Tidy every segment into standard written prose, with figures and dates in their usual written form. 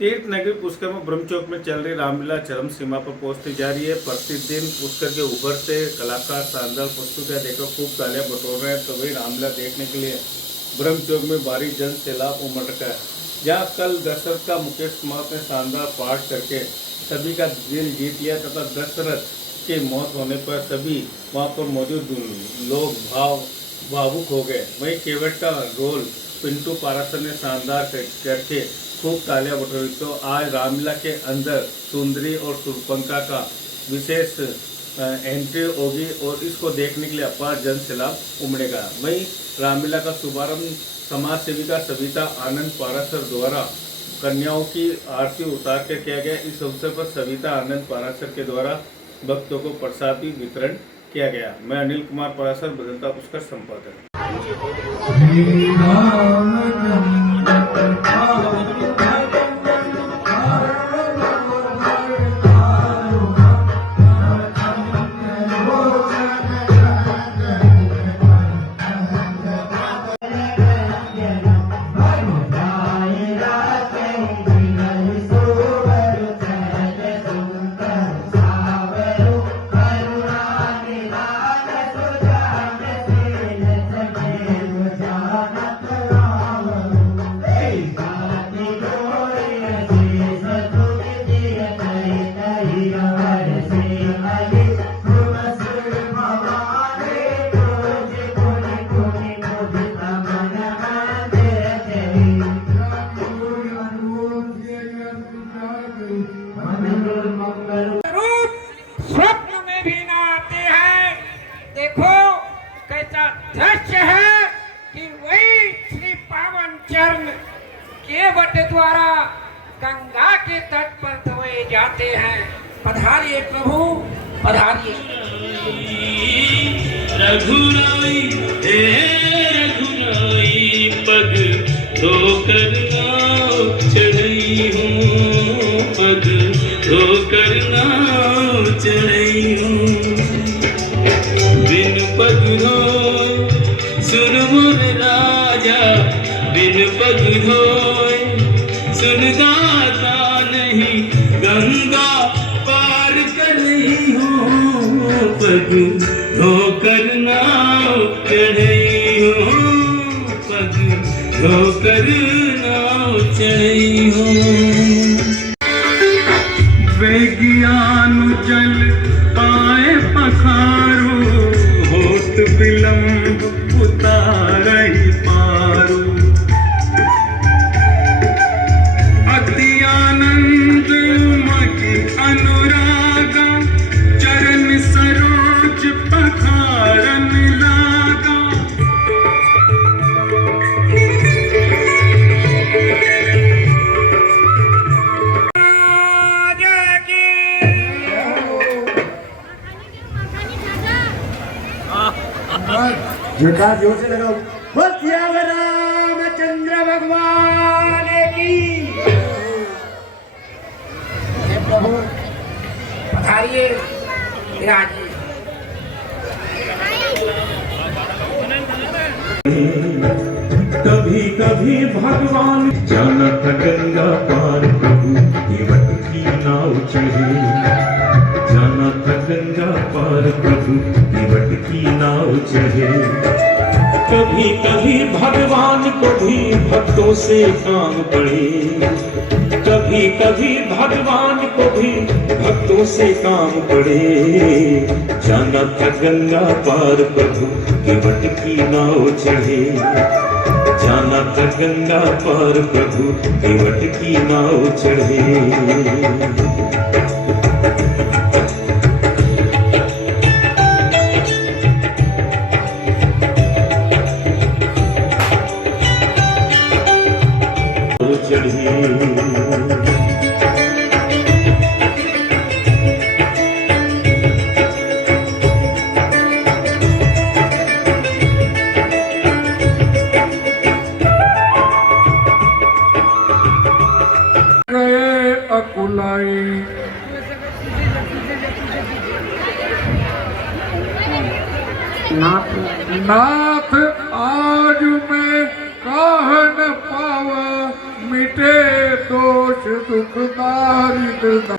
तीर्थ नगरी पुष्कर में ब्रह्मचौक में चल रही रामलीला चरम सीमा पर पहुंचती जा रही है। प्रतिदिन पुष्कर के उभरते कलाकार शानदार प्रस्तुतियां देकर खूब तालियां बटोर रहे हैं। तो वही रामलीला देखने के लिए ब्रह्मचौक में भारी जन सैलाब उमड़ रखा है। जहां कल दशरथ का मुकेश कुमार ने शानदार पाठ करके सभी का दिल जीत लिया तथा दशरथ की मौत होने पर सभी वहां पर मौजूद लोग भावुक हो गए। वहीं केवट का रोल पिंटू पारासर ने शानदार करके खूब तालियां बटोरी। तो आज रामलीला के अंदर सुंदरी और सुरपंखा का विशेष एंट्री होगी और इसको देखने के लिए अपार जन सैलाब उमड़ेगा। वहीं रामलीला का शुभारंभ समाज सेविका सविता आनंद पारासर द्वारा कन्याओं की आरती उतार कर किया गया। इस अवसर पर सविता आनंद पारासर के द्वारा भक्तों को प्रसाद भी वितरण किया गया। मैं अनिल कुमार पारासर, बदलता पुष्कर संपादक। स्वप्न में भी ना आते हैं। देखो कैसा दृश्य है कि वही श्री पावन चरण केवट द्वारा गंगा के तट पर धोए जाते हैं। पधारिए प्रभु, पधारिए। रघुराई हे रघुराई, पग धोकर नाव चढ़ई हूँ, पग धोकर नाव चढ़ई हूँ। बिन पग धोए सुन मोर राजा, बिन पग धोए सुन दाता नहीं, गंगा पार कर रही हूँ, पग धोकर नाव चढ़ई हूँ, पग धोकर नाव चढ़ई हूँ। ज्ञान जल पाए पखारो, होत विलंब उतारई पारो। अति आनंद मति अनुरागा, चरण सरोज पखारन लागा। जयकार जोर से लगाओ। बोलिए रामचंद्र भगवान की। हे प्रभु पधारिए, विराजिए। कभी कभी भगवान जाना था गंगा पार, प्रभु केवट की नाव चढ़े। जाना था गंगा पार, प्रभु केवट की नाव चढ़े। कभी कभी भगवान को भी भक्तों से काम पड़े। कभी कभी भगवान को भी भक्तों से काम पड़े। जाना था गंगा पार, प्रभु केवट की नाव चढ़े। जाना था गंगा पार, प्रभु केवट की नाव चढ़े। अकुलाई नाथ आज मैं कह न पावा मिटे दोष दुख दारिद्र।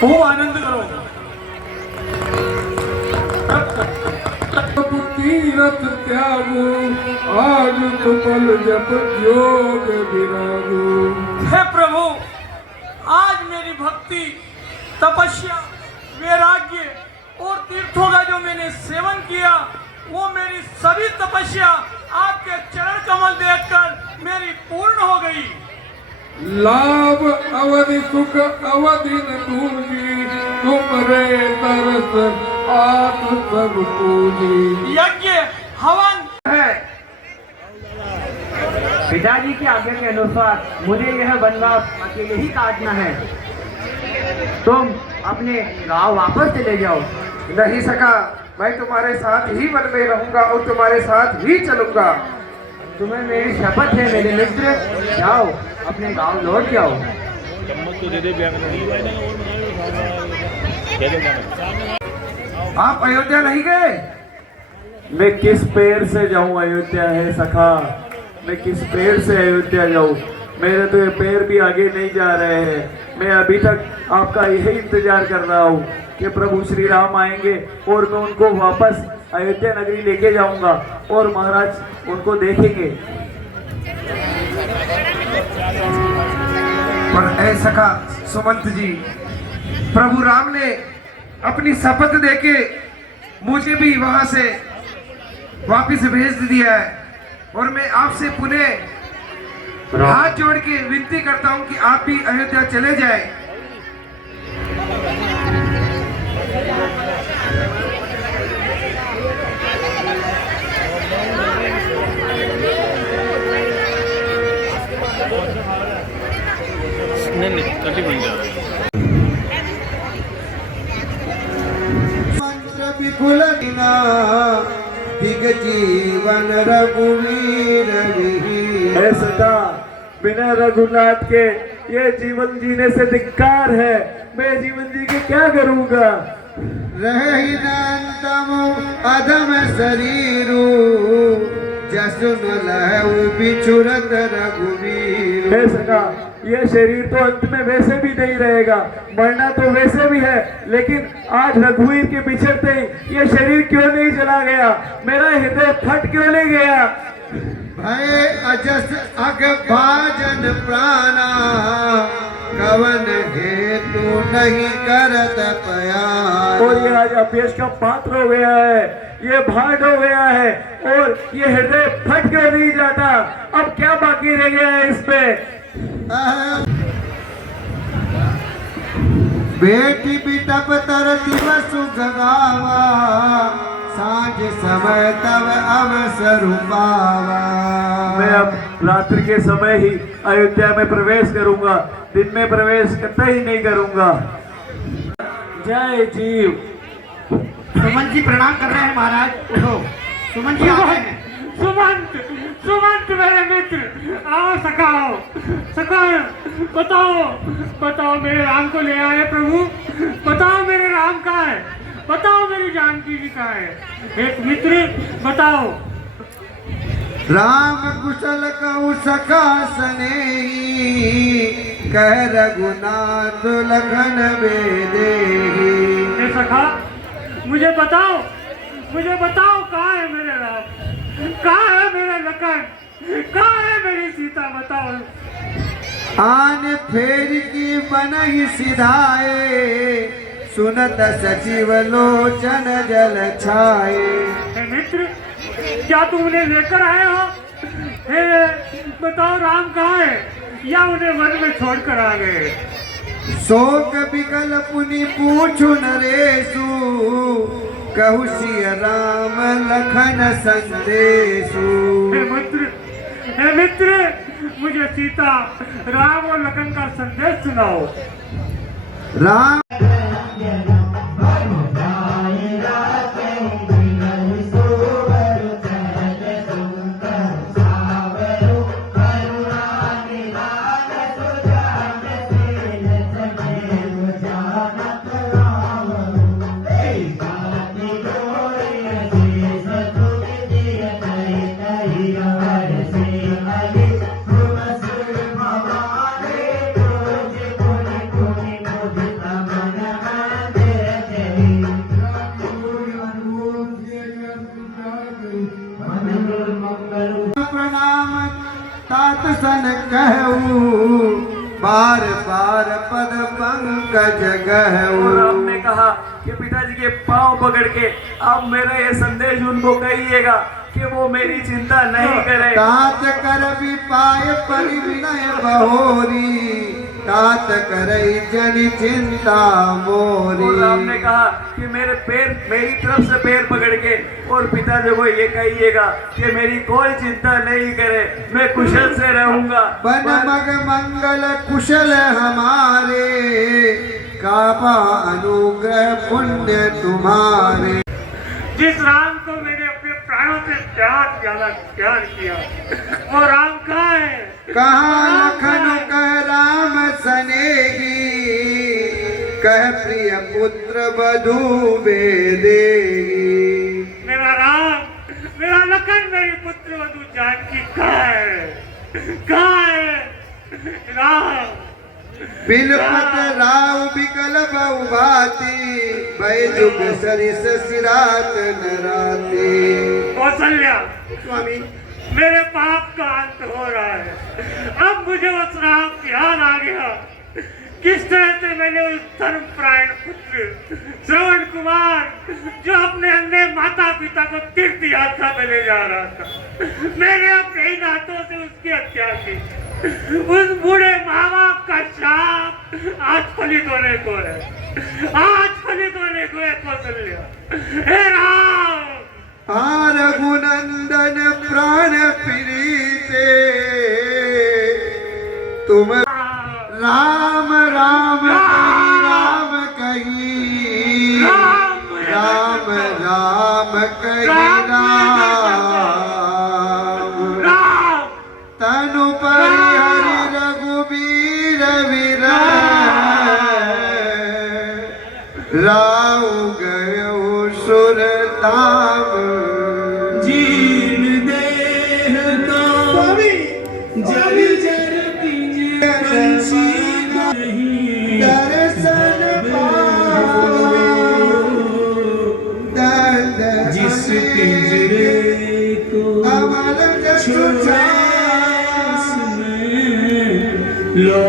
खूब आनंद करो। तीरथ त्यागो आज तो पल जप योग विरागो। हे प्रभु, आज मेरी भक्ति, तपस्या, वैराग्य और तीर्थों का जो मैंने सेवन किया, वो मेरी सभी तपस्या आपके चरण कमल देखकर मेरी पूर्ण हो गई। लाभ अवधि सुख अवधि न दूजी, तुमरे तरस आत सब पूजी। यज्ञ हवन है। पिताजी की आज्ञा के अनुसार मुझे यह वनवास अकेले ही काटना है। तुम अपने गांव वापस चले जाओ। नहीं सका, मैं तुम्हारे साथ ही वन में रहूंगा और तुम्हारे साथ ही चलूंगा। तुम्हें मेरी शपथ है मेरे मित्र, जाओ अपने गांव लौट जाओ। आप अयोध्या नहीं गए? मैं किस पैर से जाऊं अयोध्या है सखा, मैं किस पैर से अयोध्या जाऊं? मेरे तो ये पैर भी आगे नहीं जा रहे हैं। मैं अभी तक आपका यही इंतजार कर रहा हूं कि प्रभु श्री राम आएंगे और मैं उनको वापस अयोध्या नगरी लेके जाऊंगा और महाराज उनको देखेंगे। पर ऐ सखा सुमंत जी, प्रभु राम ने अपनी शपथ देके मुझे भी वहां से वापिस भेज दिया है और मैं आपसे पुनः हाथ जोड़ के विनती करता हूं कि आप भी अयोध्या चले जाएं। मंत्र विपुल दिग जीवन रघुवीर विहीन। हे सखा, बिना रघुनाथ के ये जीवन जीने से धिक्कार है। मैं जीवन जी के क्या करूंगा? रही नंतम अधम शरीरू, जसु न लहु बिछुरत रघुवीर। हे सखा, ये शरीर तो अंत में वैसे भी नहीं रहेगा, मरना तो वैसे भी है, लेकिन आज रघुवीर के बिछड़ते ही ये शरीर क्यों नहीं चला गया? मेरा हृदय फट क्यों नहीं गया? भय अजस अग भाजन प्राणा, कवन हेतु नहीं करत प्यार। और ये आज अपयश का पात्र हो गया है, ये भाट हो गया है और ये हृदय फट क्यों नहीं जाता? अब क्या बाकी रह गया है इस पे? बेटी बिटप तरती वसु गगावा, सांझ समय तब अवसर पावा। मैं अब रात्रि के समय ही अयोध्या में प्रवेश करूंगा, दिन में प्रवेश करता ही नहीं करूंगा। जय जीव। सुमन जी प्रणाम कर रहे हैं महाराज, उठो। सुमन जी आते हैं। सुमंत, सुमंत मेरे मित्र, आओ सखाओ, सखाओ, बताओ, बताओ मेरे राम को ले आए प्रभु, बताओ मेरे राम कहाँ है, बताओ मेरी जानकी जी कहाँ है। एक मित्र बताओ। राम कुशल कहु सखा सनेही, कह रघुनाथ लखन बेदेही। हे सखा, मुझे बताओ, मुझे बताओ कहाँ है मेरे राम, कहाँ है मेरे लखन, कहाँ है मेरी सीता, बताओ। आन फेर की बनहि सिधाए, सुनत सचिव लोचन जल छाए। हे मित्र, क्या तुम उन्हें लेकर आए हो? हे बताओ राम कहाँ है, या उन्हें वन में छोड़कर आ गए? शोक विकल पुनि पूछु नरेशु, कहु सिय राम लखन संदेशु। हे मित्र, मुझे सीता, राम और लखन का संदेश सुनाओ। राम प्रणाम तात सन कहूँ, बार बार पद पंकज गहूँ। और राम ने कहा कि पिताजी के पांव पकड़ के आप मेरा ये संदेश उनको कहिएगा कि वो मेरी चिंता नहीं करे। तात कर भी पाए परि विनय बहोरी, तात करई जनि चिंता मोरी। और राम ने कहा कि मेरे पैर, मेरी तरफ से पैर पकड़ के और पिताजी को ये कहिएगा कि मेरी कोई चिंता नहीं करे, मैं कुशल से रहूंगा। बन मग मंगल कुशल हमारे, काबा अनुग्रह पुण्य तुम्हारे। जिस राम को मैंने अपने प्राणों से प्यार किया, वो राम कहाँ है? कहाँ लखन कह राम सनेगी, कह प्रिय पुत्र वधू बेदेगी। मेरा राम, मेरा लखन, मेरी पुत्र वधू जानकी कहाँ है? कहाँ है राम? बिलपत राव बिकल बहु भांति, भय जुग सरिस सिरात नराते। कौशल्या, स्वामी मेरे पाप का अंत हो रहा है। अब मुझे उस राम की याद आ गया, किस तरह से मैंने उस धर्मपरायण पुत्र श्रवण कुमार, जो अपने अन्य माता पिता को तीर्थ यात्रा में ले जा रहा था, मैंने अपने ही हाथों से उसकी हत्या की। उस बूढ़े माँ बाप का शाप आज फलित होने को है, आज फलित होने को है। कौशल्या, हे राम, रघुनंदन प्राण प्रीते, तुम राम राम कही, राम राम कही, राम तनु परिहरि रघुबीर विरह, राव गयो सुरताम। जीन देह का जल जर पंछी नहीं, दर्शन पाओ जिस पिंजरे को अमल छोड़ा उसमें लो